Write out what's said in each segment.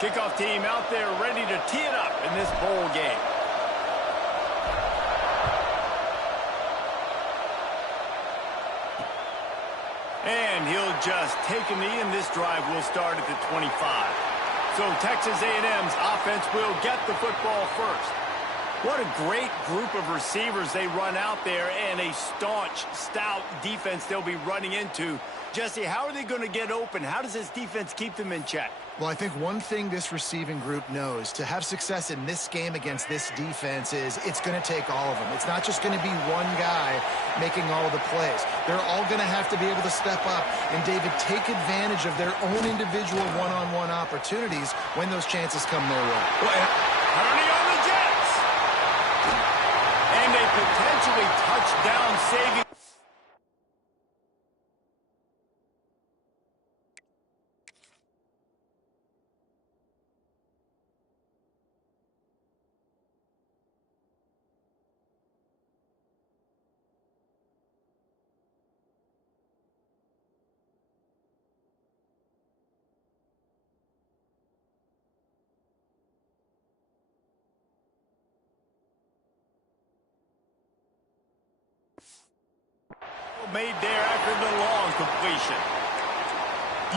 Kickoff team out there ready to tee it up in this bowl game. And he'll just take a knee, and this drive will start at the 25. So Texas A&M's offense will get the football first. What a great group of receivers they run out there, and a staunch, stout defense they'll be running into. Jesse, how are they going to get open? How does this defense keep them in check? Well, I think one thing this receiving group knows to have success in this game against this defense is it's going to take all of them. It's not just going to be one guy making all of the plays. They're all going to have to be able to step up and, David, take advantage of their own individual one-on-one opportunities when those chances come their way. Hurley on the Jets. And a potentially touchdown-saving. Made there after the long completion.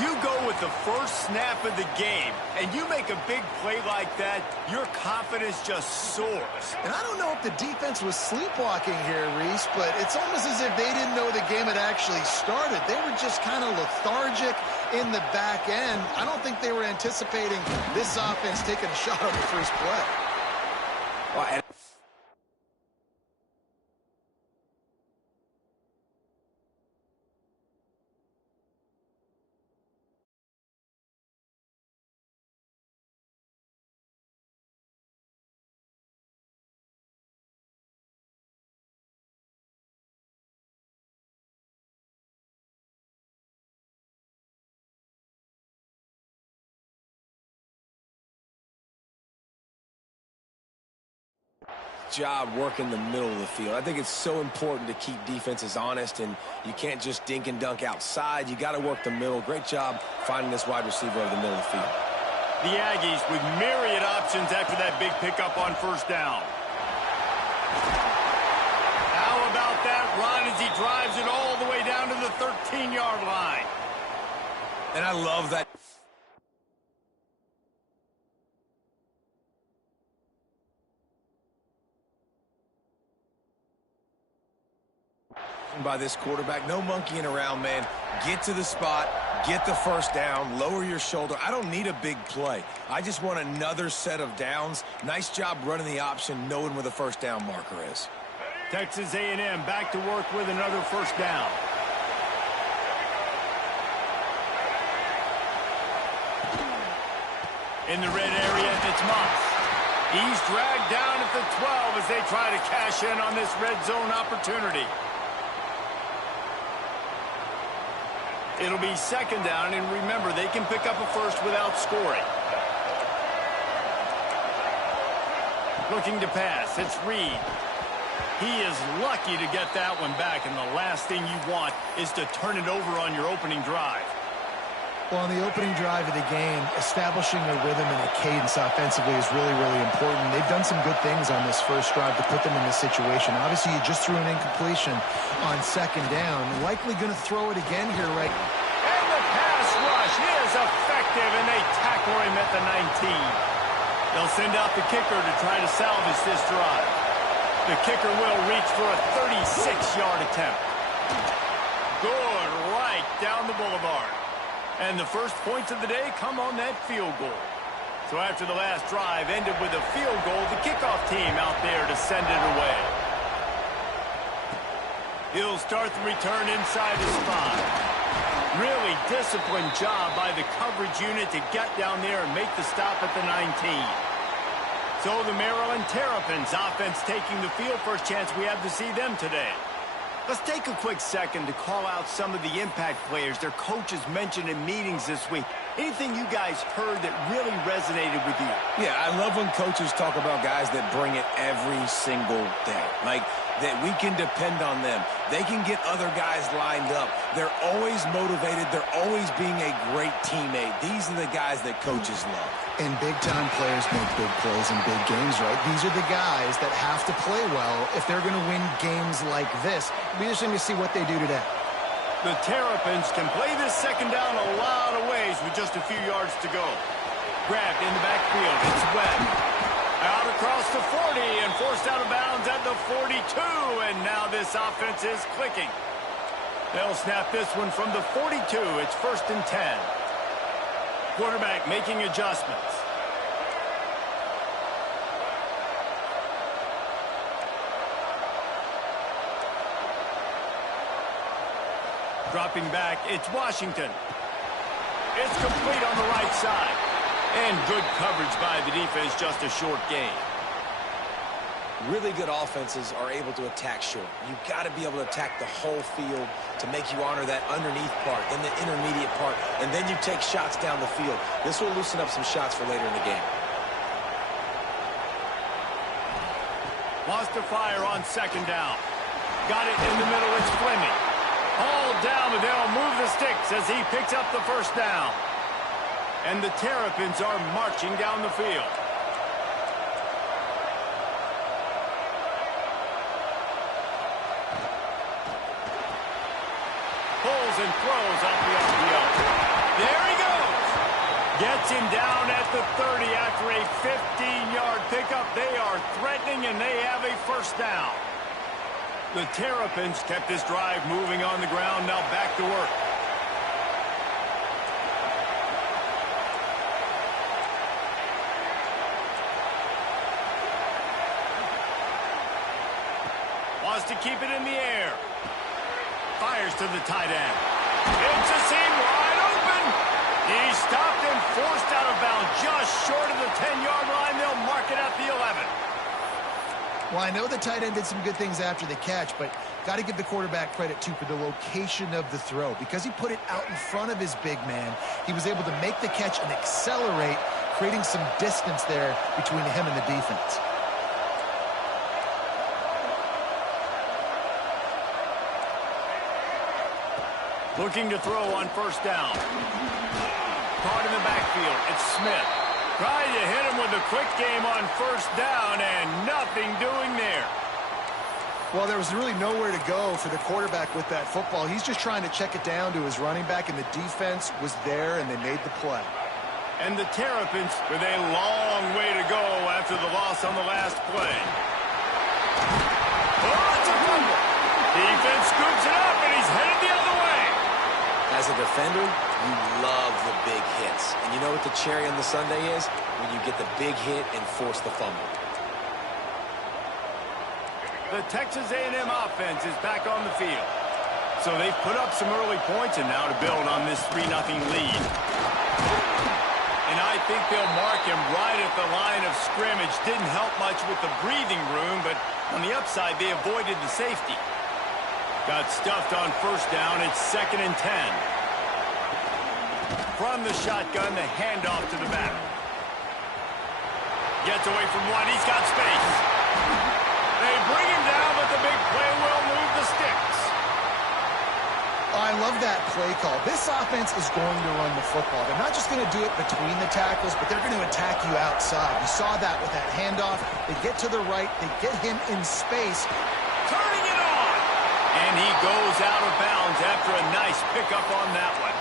You go with the first snap of the game, and you make a big play like that, your confidence just soars. And I don't know if the defense was sleepwalking here, Reese, but it's almost as if they didn't know the game had actually started. They were just kind of lethargic in the back end. I don't think they were anticipating this offense taking a shot on the first play. Well, job working the middle of the field. I think it's so important to keep defenses honest, and you can't just dink and dunk outside. You got to work the middle. Great job finding this wide receiver over the middle of the field. The Aggies with myriad options after that big pickup on first down. How about that run as he drives it all the way down to the 13-yard line? And I love that. By this quarterback, no monkeying around, man. Get to the spot, get the first down, lower your shoulder. I don't need a big play. I just want another set of downs. Nice job running the option, knowing where the first down marker is. Texas A&M back to work with another first down. In the red area, it's Moss. He's dragged down at the 12 as they try to cash in on this red zone opportunity. It'll be second down, and remember, they can pick up a first without scoring. Looking to pass, it's Reed. He is lucky to get that one back, and the last thing you want is to turn it over on your opening drive. Well, on the opening drive of the game, establishing a rhythm and a cadence offensively is really, really important. They've done some good things on this first drive to put them in this situation. Obviously, you just threw an incompletion on second down. Likely going to throw it again here, right? And the pass rush is effective, and they tackle him at the 19. They'll send out the kicker to try to salvage this drive. The kicker will reach for a 36-yard attempt. Good, right down the boulevard. And the first points of the day come on that field goal. So after the last drive ended with a field goal, the kickoff team out there to send it away. He'll start the return inside the spot. Really disciplined job by the coverage unit to get down there and make the stop at the 19. So the Maryland Terrapins offense taking the field. First chance we have to see them today. Let's take a quick second to call out some of the impact players their coaches mentioned in meetings this week. Anything you guys heard that really resonated with you? Yeah, I love when coaches talk about guys that bring it every single day. Like, that we can depend on them. They can get other guys lined up. They're always motivated. They're always being a great teammate. These are the guys that coaches love. And big-time players make big plays in big games, right? These are the guys that have to play well if they're going to win games like this. It'll be interesting to see what they do today. The Terrapins can play this second down a lot of ways with just a few yards to go. Grabbed in the backfield. It's Webb. Out across the 40 and forced out of bounds at the 42. And now this offense is clicking. They'll snap this one from the 42. It's 1st and 10. Quarterback making adjustments. Dropping back, it's Washington. It's complete on the right side. And good coverage by the defense, just a short gain. Really good offenses are able to attack short. You've got to be able to attack the whole field to make you honor that underneath part, then the intermediate part, and then you take shots down the field. This will loosen up some shots for later in the game. Wants to fire on 2nd down. Got it in the middle, it's Fleming. All down, but they'll move the sticks as he picks up the 1st down. And the Terrapins are marching down the field. Pulls and throws off the RPO. There he goes. Gets him down at the 30 after a 15-yard pickup. They are threatening, and they have a 1st down. The Terrapins kept this drive moving on the ground. Now back to work. Wants to keep it in the air. Fires to the tight end. It's a seam wide open. He's stopped and forced out of bounds just short of the 10-yard line. They'll mark it at the 11. Well, I know the tight end did some good things after the catch, but got to give the quarterback credit, too, for the location of the throw. Because he put it out in front of his big man, he was able to make the catch and accelerate, creating some distance there between him and the defense. Looking to throw on 1st down. Caught in the backfield. It's Smith. Trying to hit him with a quick game on 1st down, and nothing doing there. Well, there was really nowhere to go for the quarterback with that football. He's just trying to check it down to his running back, and the defense was there, and they made the play. And the Terrapins with a long way to go after the loss on the last play. Oh, it's a fumble. Defense scoops it up, and he's headed the other way. As a defender, you love the big hits. And you know what the cherry on the sundae is? When you get the big hit and force the fumble. The Texas A&M offense is back on the field. So they've put up some early points, and now to build on this 3-0 lead. And I think they'll mark him right at the line of scrimmage. Didn't help much with the breathing room, but on the upside, they avoided the safety. Got stuffed on 1st down. It's 2nd and 10. From the shotgun, the handoff to the back. Gets away from one. He's got space. They bring him down, but the big play will move the sticks. I love that play call. This offense is going to run the football. They're not just going to do it between the tackles, but they're going to attack you outside. You saw that with that handoff. They get to the right. They get him in space. Turning it on. And he goes out of bounds after a nice pickup on that one.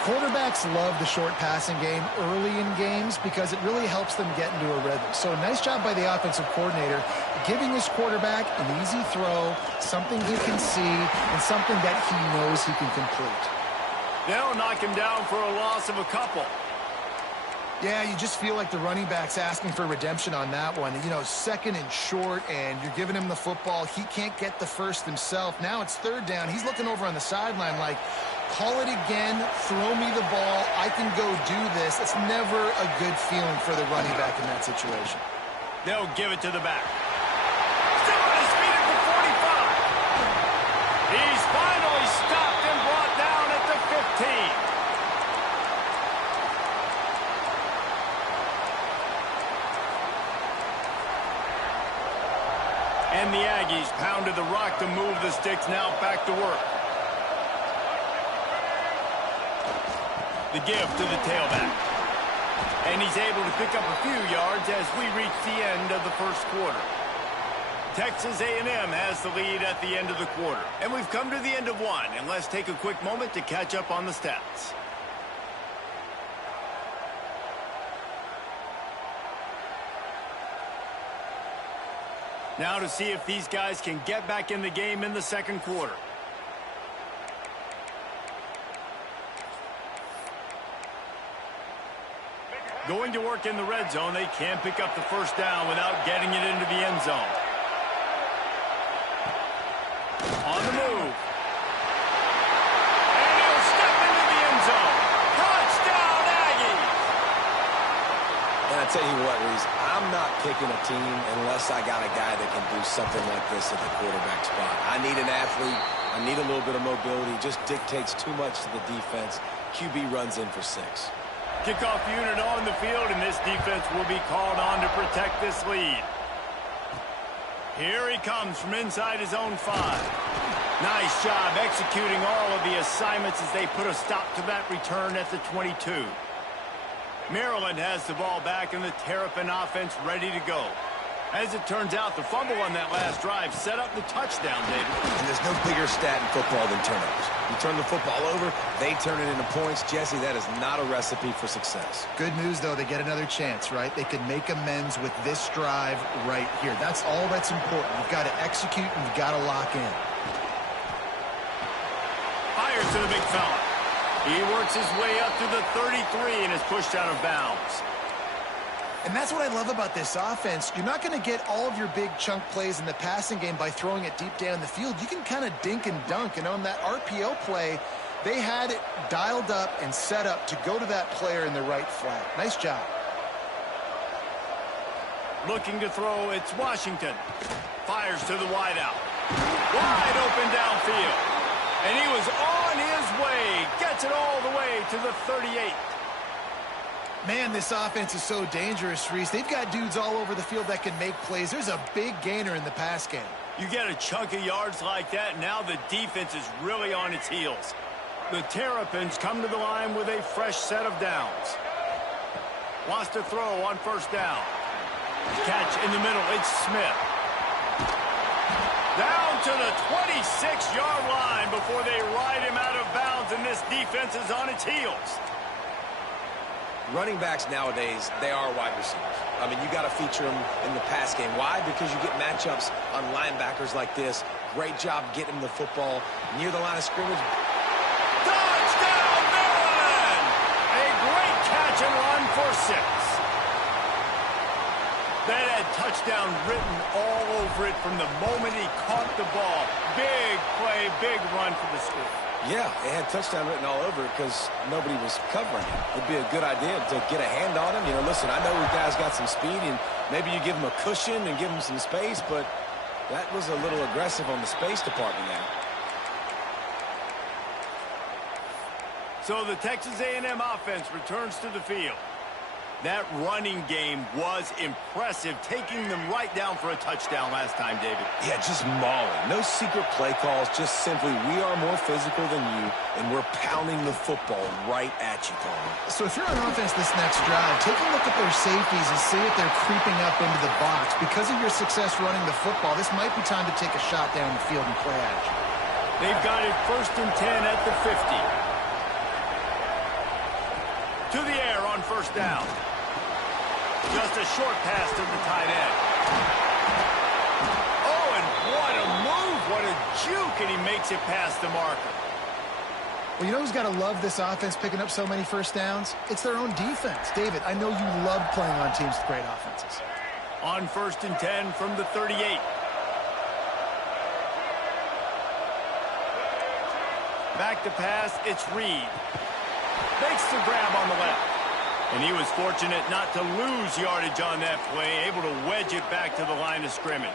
Quarterbacks love the short passing game early in games because it really helps them get into a rhythm. So a nice job by the offensive coordinator giving his quarterback an easy throw, something he can see, and something that he knows he can complete. They'll knock him down for a loss of a couple. Yeah, you just feel like the running back's asking for redemption on that one. You know, 2nd and short, and you're giving him the football. He can't get the first himself. Now it's 3rd down. He's looking over on the sideline like, call it again, throw me the ball, I can go do this. It's never a good feeling for the running back in that situation. They'll give it to the back. Still on his feet at the 45. He's finally stopped and brought down at the 15. And the Aggies pounded the rock to move the sticks, now back to work. The give to the tailback. And he's able to pick up a few yards as we reach the end of the first quarter. Texas A&M has the lead at the end of the quarter. And we've come to the end of one. And let's take a quick moment to catch up on the stats. Now to see if these guys can get back in the game in the second quarter. Going to work in the red zone, they can't pick up the first down without getting it into the end zone. On the move. And he'll step into the end zone. Touchdown, Aggies! And I tell you what, Reese, I'm not picking a team unless I got a guy that can do something like this at the quarterback spot. I need an athlete. I need a little bit of mobility. It just dictates too much to the defense. QB runs in for 6. Kickoff unit on the field, and this defense will be called on to protect this lead. Here he comes from inside his own 5. Nice job executing all of the assignments as they put a stop to that return at the 22. Maryland has the ball back, and the Terrapin offense ready to go. As it turns out, the fumble on that last drive set up the touchdown, David. And there's no bigger stat in football than turnovers. You turn the football over, they turn it into points. Jesse, that is not a recipe for success. Good news, though, they get another chance, right? They can make amends with this drive right here. That's all that's important. You've got to execute and you've got to lock in. Fires to the big fella. He works his way up to the 33 and is pushed out of bounds. And that's what I love about this offense. You're not going to get all of your big chunk plays in the passing game by throwing it deep down the field. You can kind of dink and dunk. And on that RPO play, they had it dialed up and set up to go to that player in the right flat. Nice job. Looking to throw, it's Washington. Fires to the wideout. Wide open downfield. And he was on his way. Gets it all the way to the 38. Man, this offense is so dangerous, Reese. They've got dudes all over the field that can make plays. There's a big gainer in the pass game. You get a chunk of yards like that, now the defense is really on its heels. The Terrapins come to the line with a fresh set of downs. Wants to throw on first down. Catch in the middle, it's Smith. Down to the 26-yard line before they ride him out of bounds, and this defense is on its heels. Running backs nowadays, they are wide receivers. I mean, you got to feature them in the pass game. Why? Because you get matchups on linebackers like this. Great job getting the football near the line of scrimmage. Touchdown, Maryland! A great catch and run for 6. That had touchdown written all over it from the moment he caught the ball. Big play, big run for the score. Yeah, it had touchdown written all over it because nobody was covering him. It'd be a good idea to get a hand on him. You know, listen, I know you guys got some speed, and maybe you give him a cushion and give him some space, but that was a little aggressive on the space department now. So the Texas A&M offense returns to the field. That running game was impressive, taking them right down for a touchdown last time, David. Yeah, just mauling. No secret play calls, just simply we are more physical than you, and we're pounding the football right at you, Paul. So if you're on offense this next drive, take a look at their safeties and see if they're creeping up into the box. Because of your success running the football, this might be time to take a shot down the field and play action. They've got it 1st and 10 at the 50. To the air on first down. Just a short pass to the tight end. Oh, and what a move, what a juke, and he makes it past the marker. Well, you know who's got to love this offense picking up so many first downs? It's their own defense. David, I know you love playing on teams with great offenses. On 1st and 10 from the 38. Back to pass, it's Reed. Makes the grab on the left. And he was fortunate not to lose yardage on that play, able to wedge it back to the line of scrimmage.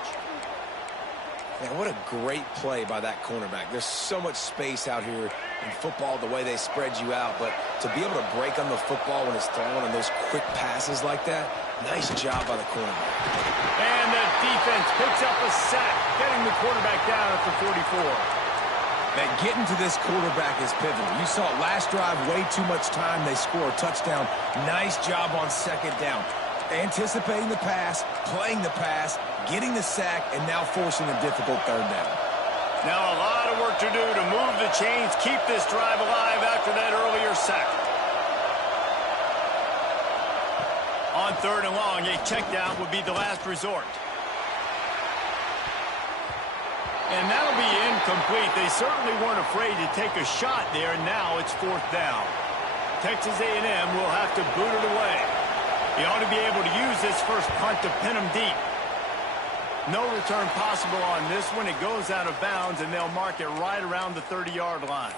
Man, what a great play by that cornerback. There's so much space out here. In football, the way they spread you out, but to be able to break on the football when it's thrown on those quick passes like that, nice job by the quarterback. And the defense picks up a sack, getting the quarterback down at the 44. Man, getting to this quarterback is pivotal. You saw it last drive, way too much time. They score a touchdown. Nice job on second down. Anticipating the pass, playing the pass, getting the sack, and now forcing a difficult third down. Now a lot of work to do to move the chains, keep this drive alive after that earlier sack. On 3rd and long, a check down would be the last resort. And that'll be incomplete. They certainly weren't afraid to take a shot there, and now it's 4th down. Texas A&M will have to boot it away. He ought to be able to use this first punt to pin him deep. No return possible on this one. It goes out of bounds, and they'll mark it right around the 30-yard line.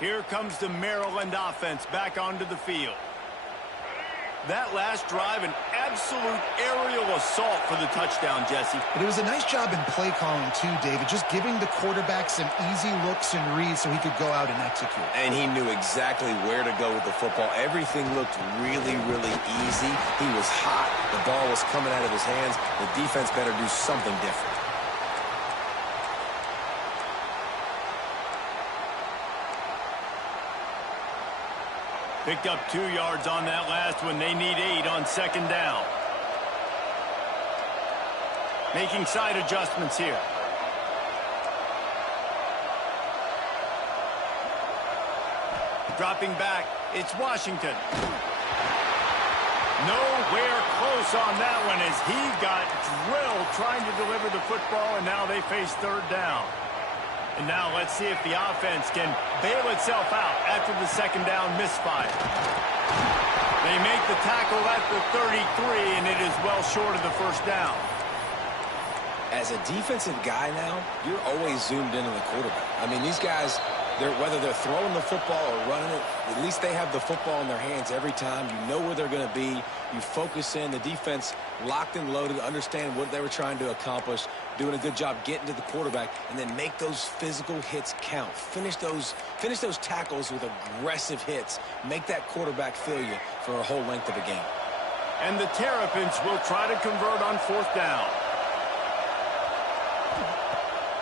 Here comes the Maryland offense back onto the field. That last drive, an absolute aerial assault for the touchdown, Jesse. But it was a nice job in play calling, too, David, just giving the quarterback some easy looks and reads so he could go out and execute. And he knew exactly where to go with the football. Everything looked really, really easy. He was hot. The ball was coming out of his hands. The defense better do something different. Picked up 2 yards on that last one. They need 8 on second down. Making side adjustments here. Dropping back, it's Washington. Nowhere close on that one as he got drilled trying to deliver the football, and now they face 3rd down. And now let's see if the offense can bail itself out after the second down misfire. They make the tackle at the 33, and it is well short of the first down. As a defensive guy now, you're always zoomed into the quarterback. I mean, these guys, whether they're throwing the football or running it, at least they have the football in their hands every time. You know where they're going to be. You focus in. The defense locked and loaded, understand what they were trying to accomplish, doing a good job getting to the quarterback, and then make those physical hits count. Finish those tackles with aggressive hits. Make that quarterback feel you for a whole length of a game. And the Terrapins will try to convert on 4th down.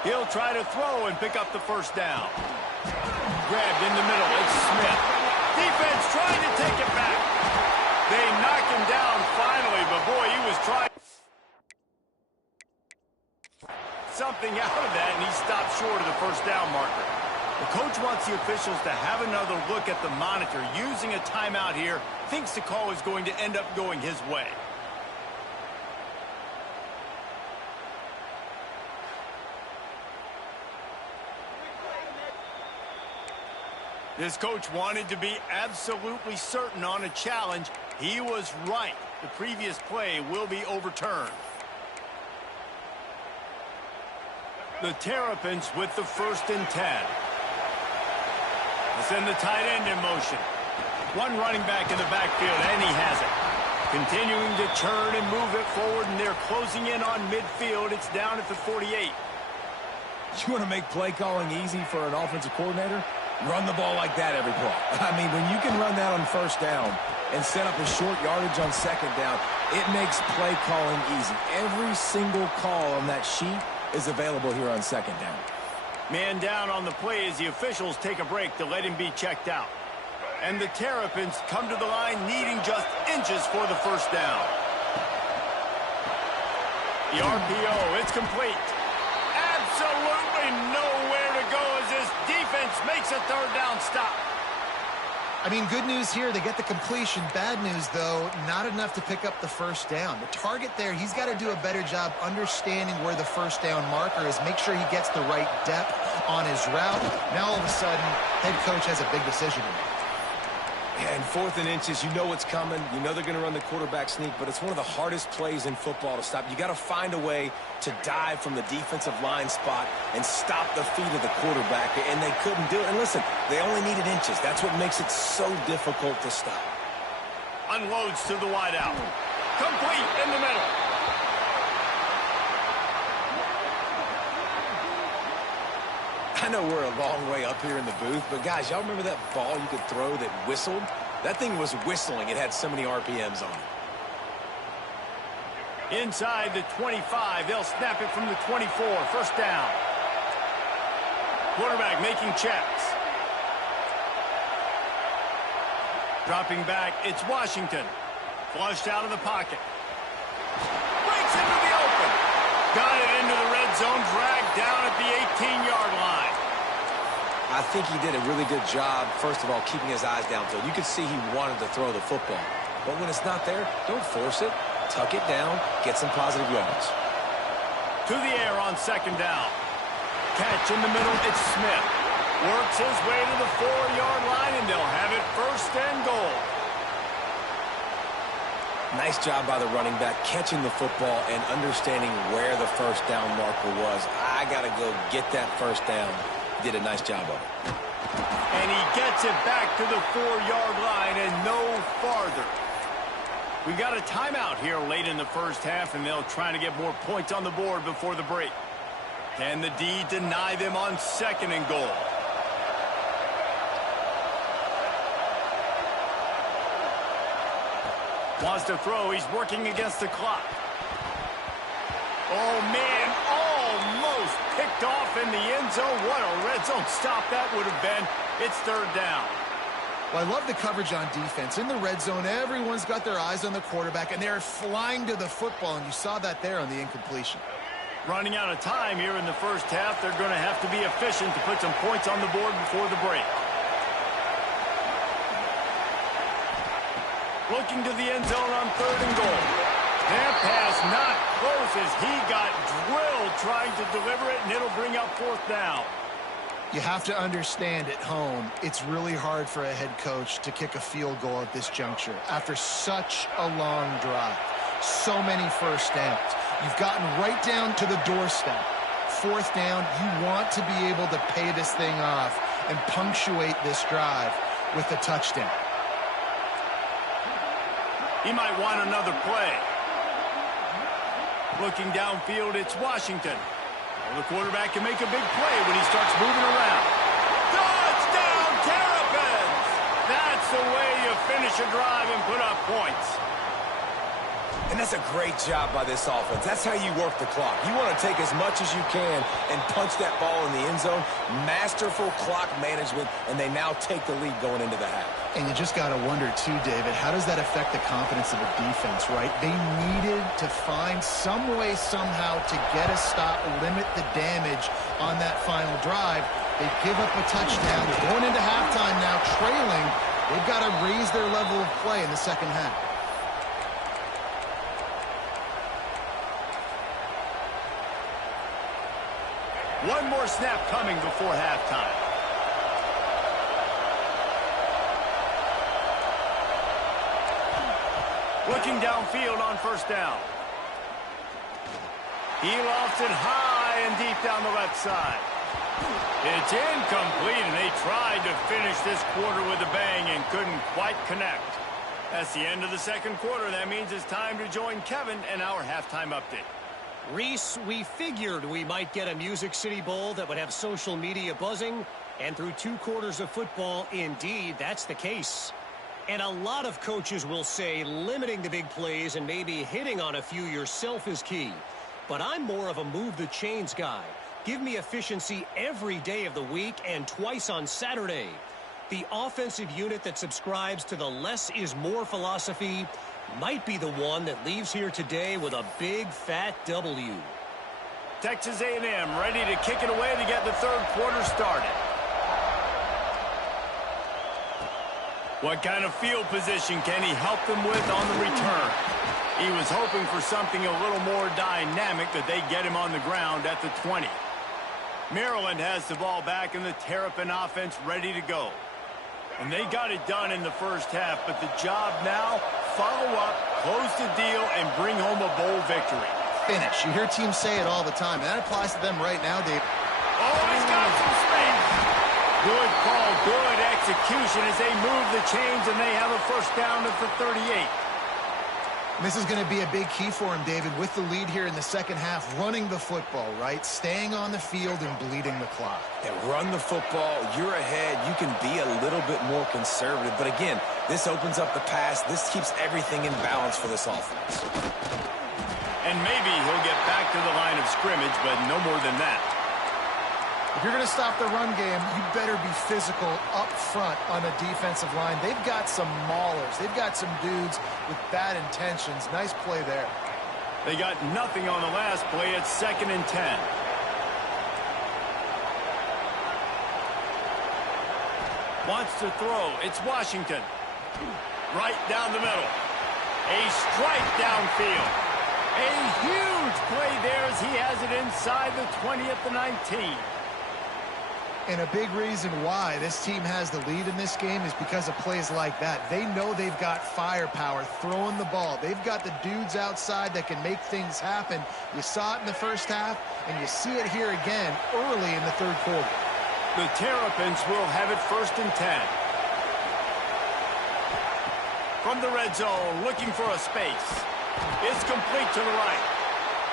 He'll try to throw and pick up the first down. Grabbed in the middle. It's Smith. Defense trying to take it back. They knock him down finally, but boy, he was trying something out of that, and he stopped short of the first down marker. The coach wants the officials to have another look at the monitor. Using a timeout here, thinks the call is going to end up going his way. This coach wanted to be absolutely certain on a challenge. He was right. The previous play will be overturned. The Terrapins with the 1st and 10. They send the tight end in motion. One running back in the backfield, and he has it. Continuing to turn and move it forward, and they're closing in on midfield. It's down at the 48. You want to make play calling easy for an offensive coordinator? Run the ball like that every play. I mean, when you can run that on first down and set up a short yardage on second down, it makes play calling easy. Every single call on that sheet is available here on second down. Man down on the play as the officials take a break to let him be checked out. And the Terrapins come to the line needing just inches for the first down. The RPO, it's complete. Absolutely nowhere to go as this defense makes a 3rd down stop. I mean, good news here, they get the completion. Bad news, though, not enough to pick up the first down. The target there, he's got to do a better job understanding where the first down marker is, make sure he gets the right depth on his route. Now, all of a sudden, head coach has a big decision to make. Yeah, and 4th and inches, you know what's coming. You know they're going to run the quarterback sneak, but it's one of the hardest plays in football to stop. You got to find a way to dive from the defensive line spot and stop the feet of the quarterback, and they couldn't do it. And listen, they only needed inches. That's what makes it so difficult to stop. Unloads to the wideout. Complete in the middle. I know we're a long way up here in the booth, but guys, y'all remember that ball you could throw that whistled? That thing was whistling. It had so many RPMs on it. Inside the 25, they'll snap it from the 24. First down. Quarterback making checks. Dropping back, it's Washington. Flushed out of the pocket. Breaks into the open. Got it into the red zone, dragged down at the 18-yard line. I think he did a really good job, first of all, keeping his eyes downfield. You could see he wanted to throw the football. But when it's not there, don't force it. Tuck it down, get some positive yards. To the air on second down. Catch in the middle, it's Smith. Works his way to the 4-yard line, and they'll have it first and goal. Nice job by the running back, catching the football and understanding where the first down marker was. I got to go get that first down. He did a nice job of it. And he gets it back to the 4-yard line and no farther. We got a timeout here late in the first half, and they'll try to get more points on the board before the break. Can the D deny them on second and goal? Wants to throw. He's working against the clock. Oh, man, almost picked off in the end zone. What a red zone stop that would have been. It's third down. Well, I love the coverage on defense. In the red zone, everyone's got their eyes on the quarterback, and they're flying to the football, and you saw that there on the incompletion. Running out of time here in the first half. They're going to have to be efficient to put some points on the board before the break. Looking to the end zone on third and goal. That pass not close as he got drilled trying to deliver it, and it'll bring up fourth down. You have to understand at home, it's really hard for a head coach to kick a field goal at this juncture after such a long drive. So many first downs. You've gotten right down to the doorstep. Fourth down, you want to be able to pay this thing off and punctuate this drive with a touchdown. He might want another play. Looking downfield, it's Washington. Well, the quarterback can make a big play when he starts moving around. Touchdown, Terrapins! That's the way you finish a drive and put up points. And that's a great job by this offense. That's how you work the clock. You want to take as much as you can and punch that ball in the end zone. Masterful clock management, and they now take the lead going into the half. And you just got to wonder, too, David, how does that affect the confidence of a defense, right? They needed to find some way, somehow, to get a stop, limit the damage on that final drive. They give up a touchdown. They're going into halftime now, trailing. They've got to raise their level of play in the second half. One more snap coming before halftime. Looking downfield on first down. He lofts it high and deep down the left side. It's incomplete, and they tried to finish this quarter with a bang and couldn't quite connect. That's the end of the second quarter. That means it's time to join Kevin and our halftime update. Reese, we figured we might get a Music City Bowl that would have social media buzzing, and through 2 quarters of football, indeed, that's the case. And a lot of coaches will say limiting the big plays and maybe hitting on a few yourself is key. But I'm more of a move the chains guy. Give me efficiency every day of the week and twice on Saturday. The offensive unit that subscribes to the less is more philosophy might be the one that leaves here today with a big fat W. Texas A&M ready to kick it away to get the third quarter started. What kind of field position can he help them with on the return? He was hoping for something a little more dynamic, that they get him on the ground at the 20. Maryland has the ball back and the Terrapin offense ready to go. And they got it done in the first half, but the job now, follow up, close the deal, and bring home a bowl victory. Finish. You hear teams say it all the time, and that applies to them right now, Dave. Oh, he's got some space. Good call, good execution as they move the chains, and they have a first down at the 38. And this is going to be a big key for him, David, with the lead here in the second half, running the football, right? Staying on the field and bleeding the clock. Yeah, run the football. You're ahead. You can be a little bit more conservative. But again, this opens up the pass. This keeps everything in balance for this offense. And maybe he'll get back to the line of scrimmage, but no more than that. If you're going to stop the run game, you better be physical up front on the defensive line. They've got some maulers. They've got some dudes with bad intentions. Nice play there. They got nothing on the last play. It's 2nd and 10. Wants to throw. It's Washington. Right down the middle. A strike downfield. A huge play there as he has it inside the 20 at the 19. And a big reason why this team has the lead in this game is because of plays like that. They know they've got firepower throwing the ball. They've got the dudes outside that can make things happen. You saw it in the first half, and you see it here again early in the third quarter. The Terrapins will have it 1st and 10. From the red zone, looking for a space. It's complete to the right.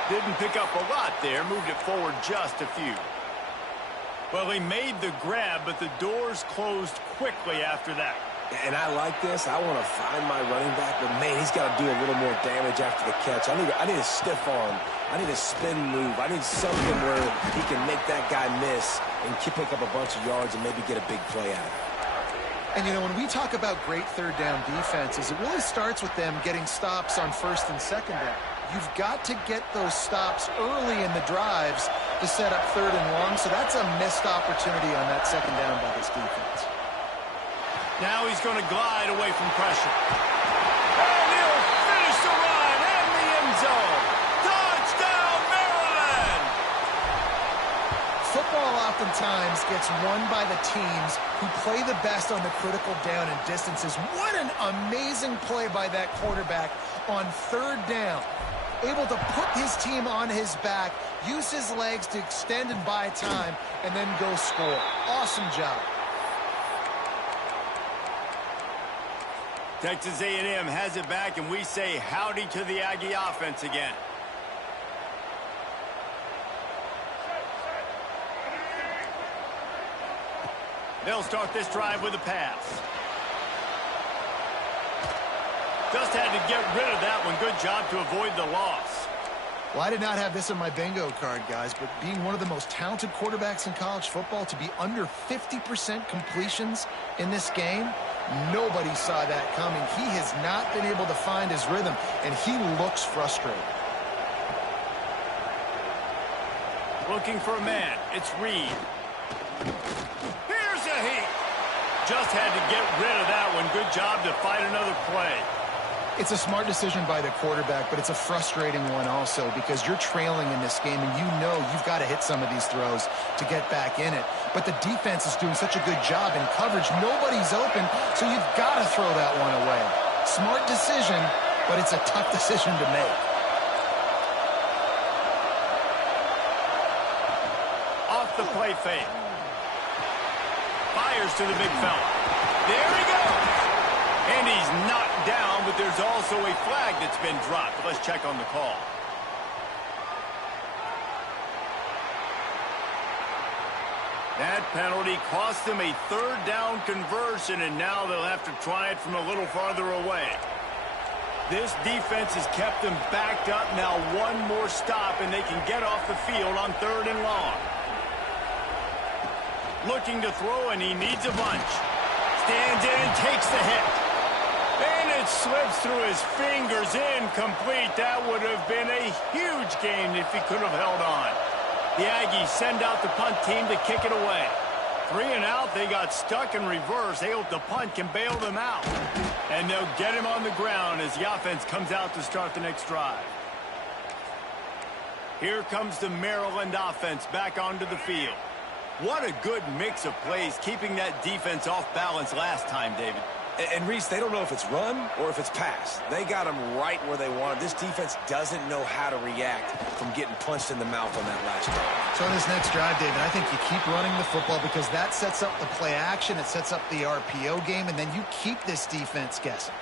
Didn't pick up a lot there, moved it forward just a few. Well, he made the grab, but the doors closed quickly after that. And I like this. I want to find my running back, but, man, he's got to do a little more damage after the catch. I need a stiff arm. I need a spin move. I need something where he can make that guy miss and pick up a bunch of yards and maybe get a big play out of it. And, you know, when we talk about great third down defenses, it really starts with them getting stops on 1st and 2nd down. You've got to get those stops early in the drives to set up 3rd and long, so that's a missed opportunity on that 2nd down by this defense. Now he's going to glide away from pressure. And he'll finish the run in the end zone. Touchdown, Maryland! Football oftentimes gets won by the teams who play the best on the critical down and distances. What an amazing play by that quarterback on 3rd down. Able to put his team on his back, use his legs to extend and buy time, and then go score. Awesome job. Texas A&M has it back, and we say howdy to the Aggie offense again. They'll start this drive with a pass. Just had to get rid of that one. Good job to avoid the loss. Well, I did not have this in my bingo card, guys, but being one of the most talented quarterbacks in college football, to be under 50% completions in this game, nobody saw that coming. He has not been able to find his rhythm, and he looks frustrated. Looking for a man. It's Reed. Here's a heat. Just had to get rid of that one. Good job to fight another play. It's a smart decision by the quarterback, but it's a frustrating one also because you're trailing in this game, and you know you've got to hit some of these throws to get back in it. But the defense is doing such a good job in coverage. Nobody's open, so you've got to throw that one away. Smart decision, but it's a tough decision to make. Off the play fake. Fires to the big fella. There he goes. And he's knocked down, but there's also a flag that's been dropped. Let's check on the call. That penalty cost them a 3rd down conversion, and now they'll have to try it from a little farther away. This defense has kept them backed up. Now one more stop, and they can get off the field on 3rd and long. Looking to throw, and he needs a bunch. Stands in and takes the hit. And it slips through his fingers, incomplete. That would have been a huge gain if he could have held on. The Aggies send out the punt team to kick it away. 3 and out, they got stuck in reverse. They hope the punt can bail them out. And they'll get him on the ground as the offense comes out to start the next drive. Here comes the Maryland offense back onto the field. What a good mix of plays, keeping that defense off balance last time, David. And, Reese, they don't know if it's run or if it's pass. They got them right where they want them. This defense doesn't know how to react from getting punched in the mouth on that last drive. So on this next drive, David, I think you keep running the football because that sets up the play action. It sets up the RPO game, and then you keep this defense guessing.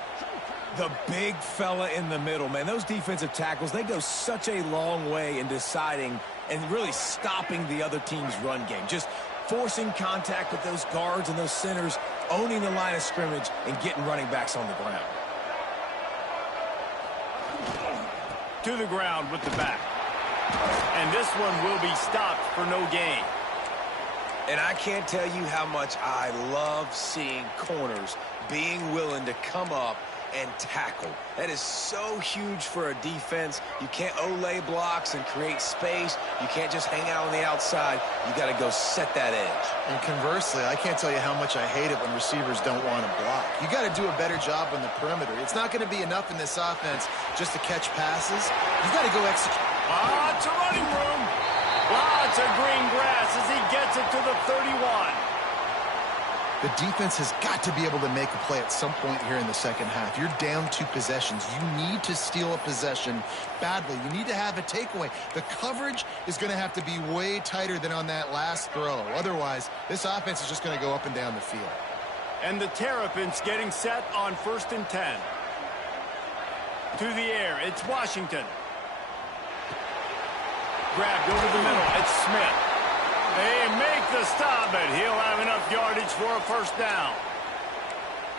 The big fella in the middle, man. Those defensive tackles, they go such a long way in deciding and really stopping the other team's run game. Just forcing contact with those guards and those centers, owning the line of scrimmage, and getting running backs on the ground. To the ground with the back. And this one will be stopped for no gain. And I can't tell you how much I love seeing corners being willing to come up and tackle. That is so huge for a defense. You can't olay blocks and create space. You can't just hang out on the outside. You got to go set that edge. And conversely, I can't tell you how much I hate it when receivers don't want to block. You got to do a better job on the perimeter. It's not going to be enough in this offense just to catch passes. You got to go execute. Lots of running room. Lots of green grass as he gets it to the 31. The defense has got to be able to make a play at some point here in the second half. You're down 2 possessions. You need to steal a possession badly. You need to have a takeaway. The coverage is going to have to be way tighter than on that last throw. Otherwise, this offense is just going to go up and down the field. And the Terrapins getting set on 1st and 10. To the air, it's Washington. Grabbed over the middle, it's Smith. They make the stop, but he'll have enough yardage for a first down.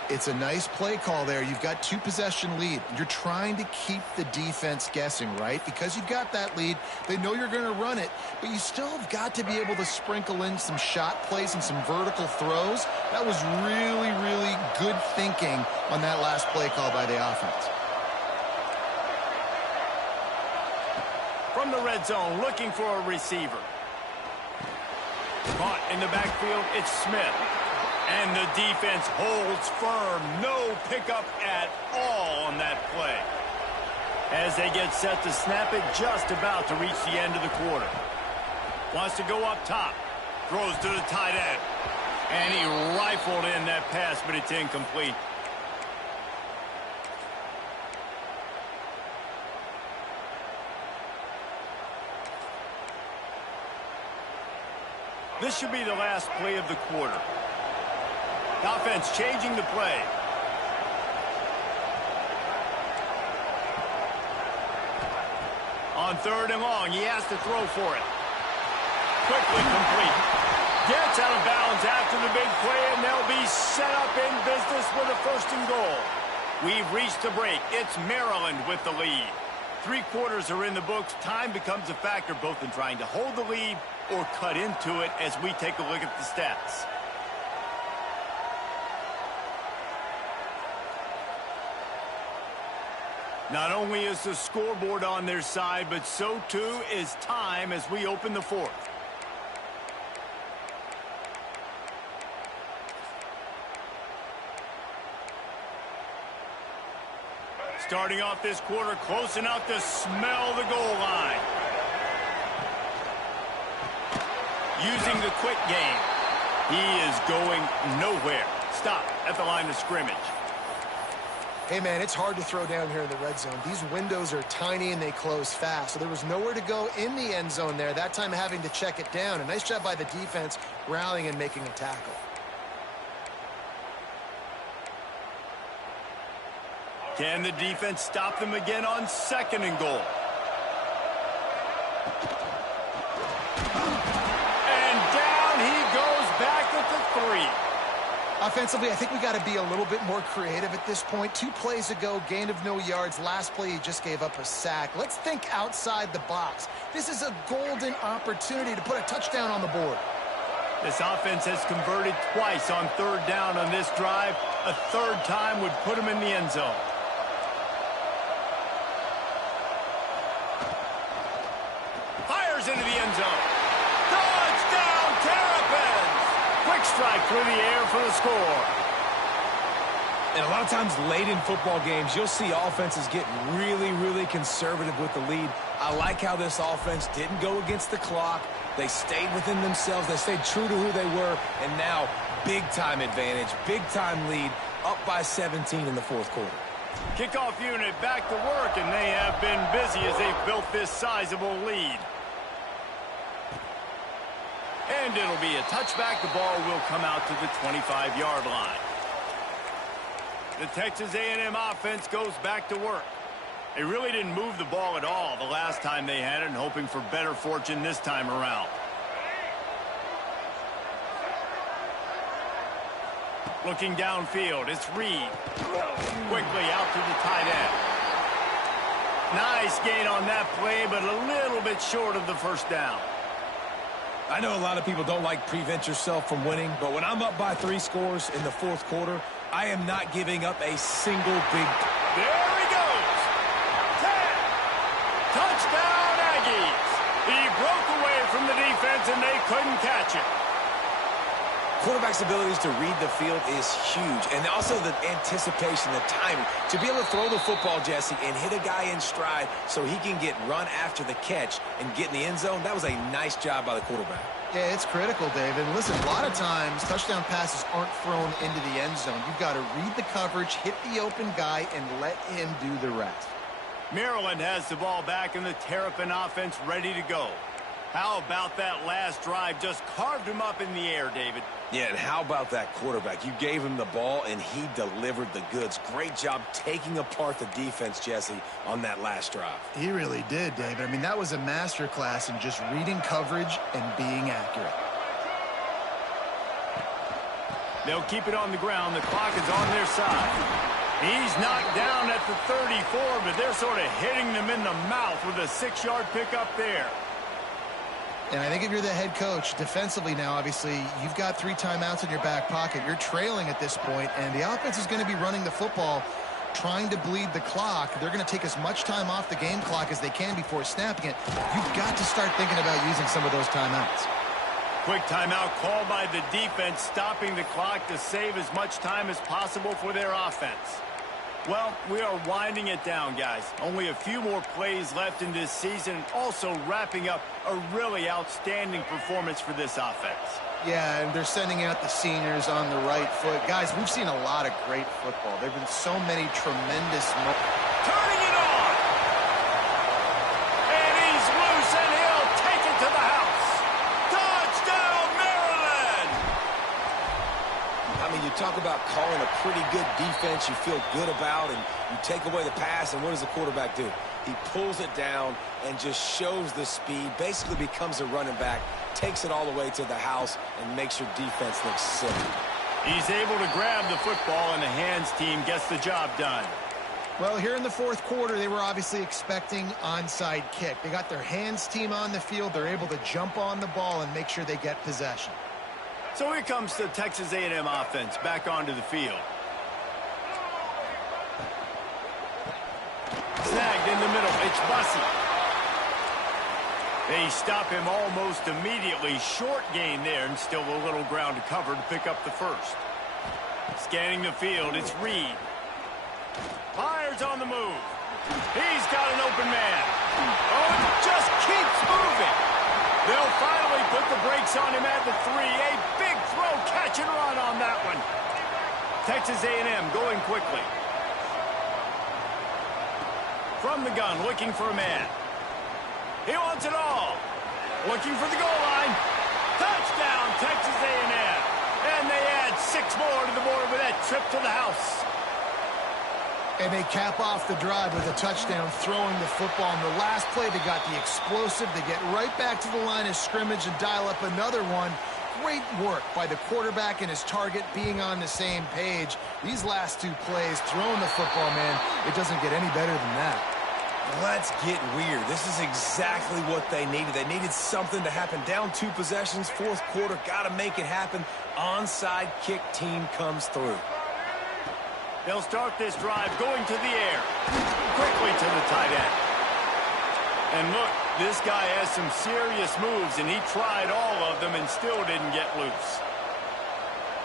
It's a nice play call there. You've got 2 possession lead. You're trying to keep the defense guessing, right? Because you've got that lead. They know you're going to run it, but you still have got to be able to sprinkle in some shot plays and some vertical throws. That was really, really good thinking on that last play call by the offense. From the red zone, looking for a receiver. Caught in the backfield, it's Smith. And the defense holds firm. No pickup at all on that play. As they get set to snap it, just about to reach the end of the quarter. Wants to go up top. Throws to the tight end. And he rifled in that pass, but it's incomplete. This should be the last play of the quarter. Offense changing the play. On 3rd and long, he has to throw for it. Quickly complete. Gets out of bounds after the big play, and they'll be set up in business with a 1st and goal. We've reached the break. It's Maryland with the lead. 3 quarters are in the books. Time becomes a factor both in trying to hold the lead or cut into it as we take a look at the stats. Not only is the scoreboard on their side, but so too is time as we open the 4th. Starting off this quarter close enough to smell the goal line. Using the quick game. He is going nowhere. Stop at the line of scrimmage. Hey, man, it's hard to throw down here in the red zone. These windows are tiny and they close fast, so there was nowhere to go in the end zone there, that time having to check it down. A nice job by the defense rallying and making a tackle. Can the defense stop them again on 2nd and goal? And down he goes back at the 3. Offensively, I think we got to be a little bit more creative at this point. 2 plays ago, gain of no yards. Last play, he just gave up a sack. Let's think outside the box. This is a golden opportunity to put a touchdown on the board. This offense has converted twice on 3rd down on this drive. A 3rd time would put him in the end zone. Fires into the end zone. Touchdown, Terrapins! Quick strike through the air for the score. And a lot of times late in football games, you'll see offenses get really, really conservative with the lead. I like how this offense didn't go against the clock. They stayed within themselves. They stayed true to who they were. And now, big-time advantage, big-time lead, up by 17 in the 4th quarter. Kickoff unit back to work, and they have been busy as they've built this sizable lead. And it'll be a touchback. The ball will come out to the 25-yard line. The Texas A&M offense goes back to work. They really didn't move the ball at all the last time they had it, and hoping for better fortune this time around. Looking downfield, it's Reed. Quickly out to the tight end. Nice gain on that play, but a little bit short of the first down. I know a lot of people don't like prevent yourself from winning, but when I'm up by 3 scores in the fourth quarter, I am not giving up a single big... There he goes! 10! Touchdown, Aggies! He broke away from the defense, and they couldn't catch it. Quarterback's abilities to read the field is huge, and also the anticipation, the timing. To be able to throw the football, Jesse, and hit a guy in stride so he can get run after the catch and get in the end zone, that was a nice job by the quarterback. Yeah, it's critical, David. Listen, a lot of times touchdown passes aren't thrown into the end zone. You've got to read the coverage, hit the open guy, and let him do the rest. Maryland has the ball back, and the Terrapin offense ready to go. How about that last drive? Just carved him up in the air, David. Yeah, and how about that quarterback? You gave him the ball, and he delivered the goods. Great job taking apart the defense, Jesse, on that last drive. He really did, David. I mean, that was a masterclass in just reading coverage and being accurate. They'll keep it on the ground. The clock is on their side. He's knocked down at the 34, but they're sort of hitting them in the mouth with a 6-yard pickup there. And I think if you're the head coach, defensively now, obviously, you've got 3 timeouts in your back pocket. You're trailing at this point, and the offense is going to be running the football, trying to bleed the clock. They're going to take as much time off the game clock as they can before snapping it. You've got to start thinking about using some of those timeouts. Quick timeout called by the defense, stopping the clock to save as much time as possible for their offense. Well, we are winding it down, guys. Only a few more plays left in this season, also wrapping up a really outstanding performance for this offense. Yeah, and they're sending out the seniors on the right foot. Guys, we've seen a lot of great football. There have been so many tremendous moments. Turning it on! And he's loose, and he'll take it to the house. Touchdown, Maryland! I mean, you talk about calling a pretty good defense you feel good about, and you take away the pass, and what does the quarterback do? He pulls it down and just shows the speed, basically becomes a running back, takes it all the way to the house, and makes your defense look silly. He's able to grab the football, and the hands team gets the job done. Well, here in the fourth quarter, they were obviously expecting onside kick. They got their hands team on the field. They're able to jump on the ball and make sure they get possession. So here comes the Texas A&M offense back onto the field. Snagged in the middle. It's Bussey. They stop him almost immediately. Short gain there, and still a little ground to cover to pick up the first. Scanning the field, it's Reed. Fires on the move. He's got an open man. Oh, it just keeps moving. They'll finally put the brakes on him at the 3. A big throw, catch and run on that one. Texas A&M going quickly. From the gun, looking for a man. He wants it all. Looking for the goal line. Touchdown, Texas A&M. And they add 6 more to the board with that trip to the house. And they cap off the drive with a touchdown, throwing the football. On the last play, they got the explosive. They get right back to the line of scrimmage and dial up another one. Great work by the quarterback and his target being on the same page. These last 2 plays, throwing the football, man, it doesn't get any better than that. Let's get weird. This is exactly what they needed. They needed something to happen. Down 2 possessions, fourth quarter, got to make it happen. Onside kick team comes through. They'll start this drive going to the air. Quickly to the tight end. And look, this guy has some serious moves, and he tried all of them and still didn't get loose.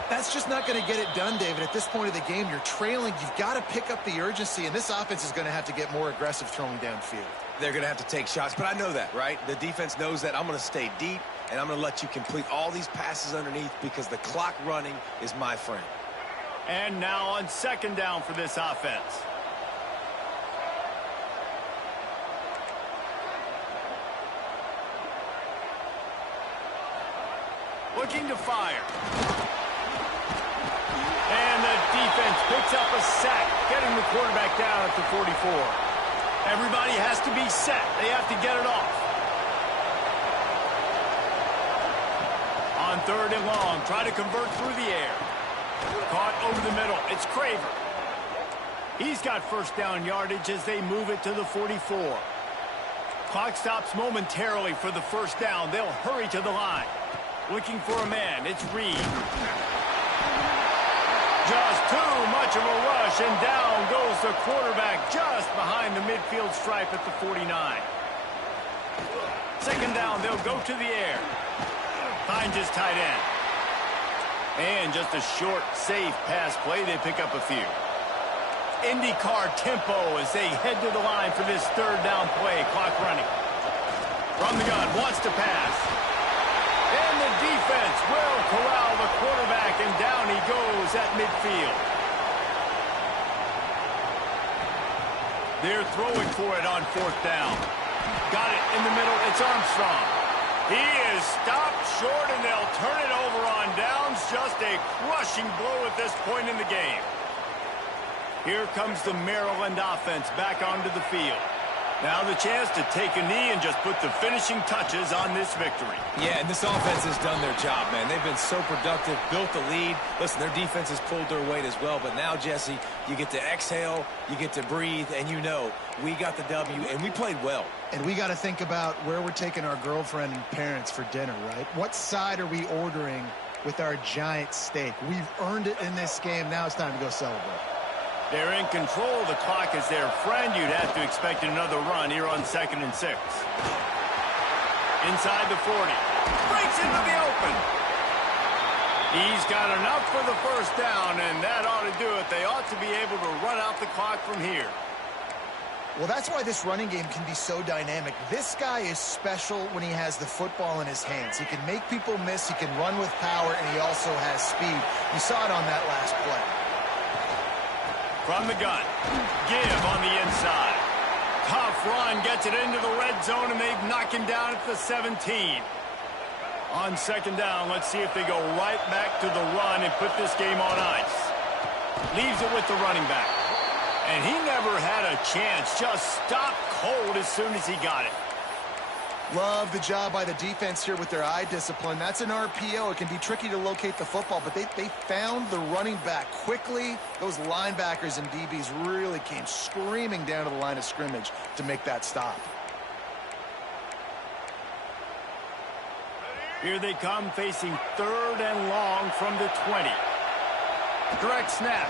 That's just not going to get it done, David. At this point of the game, you're trailing. You've got to pick up the urgency, and this offense is going to have to get more aggressive throwing downfield. They're going to have to take shots, but I know that, right? The defense knows that. I'm going to stay deep, and I'm going to let you complete all these passes underneath because the clock running is my friend. And now on second down for this offense. Looking to fire. And the defense picks up a sack, getting the quarterback down at the 44. Everybody has to be set. They have to get it off. On 3rd and long, try to convert through the air. Caught over the middle. It's Craver. He's got first down yardage as they move it to the 44. Clock stops momentarily for the first down. They'll hurry to the line. Looking for a man. It's Reed. Just too much of a rush, and down goes the quarterback just behind the midfield stripe at the 49. Second down, they'll go to the air. Finds his tight end. And just a short, safe pass play. They pick up a few. IndyCar tempo as they head to the line for this 3rd down play. Clock running. From the gun, wants to pass. And the defense will corral the quarterback, and down he goes at midfield. They're throwing for it on 4th down. Got it in the middle. It's Armstrong. He is stopped short, and they'll turn it over on downs. Just a crushing blow at this point in the game. Here comes the Maryland offense back onto the field. Now the chance to take a knee and just put the finishing touches on this victory. Yeah, and this offense has done their job, man. They've been so productive, built the lead. Listen, their defense has pulled their weight as well. But now, Jesse, you get to exhale, you get to breathe, and you know we got the W, and we played well. And we got to think about where we're taking our girlfriend and parents for dinner, right? What side are we ordering with our giant steak? We've earned it in this game. Now it's time to go celebrate. They're in control. The clock is their friend. You'd have to expect another run here on 2nd and 6. Inside the 40. Breaks into the open. He's got enough for the first down, and that ought to do it. They ought to be able to run out the clock from here. Well, that's why this running game can be so dynamic. This guy is special when he has the football in his hands. He can make people miss, he can run with power, and he also has speed. You saw it on that last play. From the gun, give on the inside. Tough run, gets it into the red zone, and they knock him down at the 17. On 2nd down, let's see if they go right back to the run and put this game on ice. Leaves it with the running back. And he never had a chance, just stopped cold as soon as he got it. Love the job by the defense here with their eye discipline. That's an RPO. It can be tricky to locate the football, but they found the running back quickly. Those linebackers and DBs really came screaming down to the line of scrimmage to make that stop. Here they come, facing 3rd and long from the 20. Direct snap.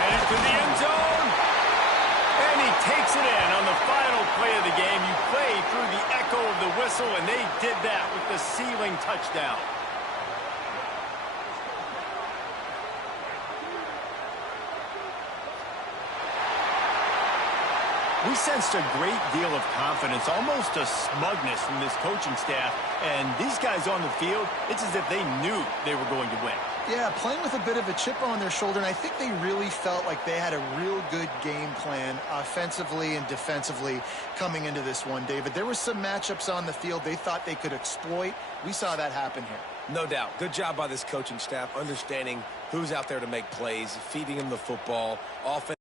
Headed to the end zone. And he takes it in on the final play of the game. You play through the echo of the whistle, and they did that with the sealing touchdown. We sensed a great deal of confidence, almost a smugness from this coaching staff. And these guys on the field, it's as if they knew they were going to win. Yeah, playing with a bit of a chip on their shoulder, and I think they really felt like they had a real good game plan offensively and defensively coming into this one, David. There were some matchups on the field they thought they could exploit. We saw that happen here. No doubt. Good job by this coaching staff, understanding who's out there to make plays, feeding them the football, offense.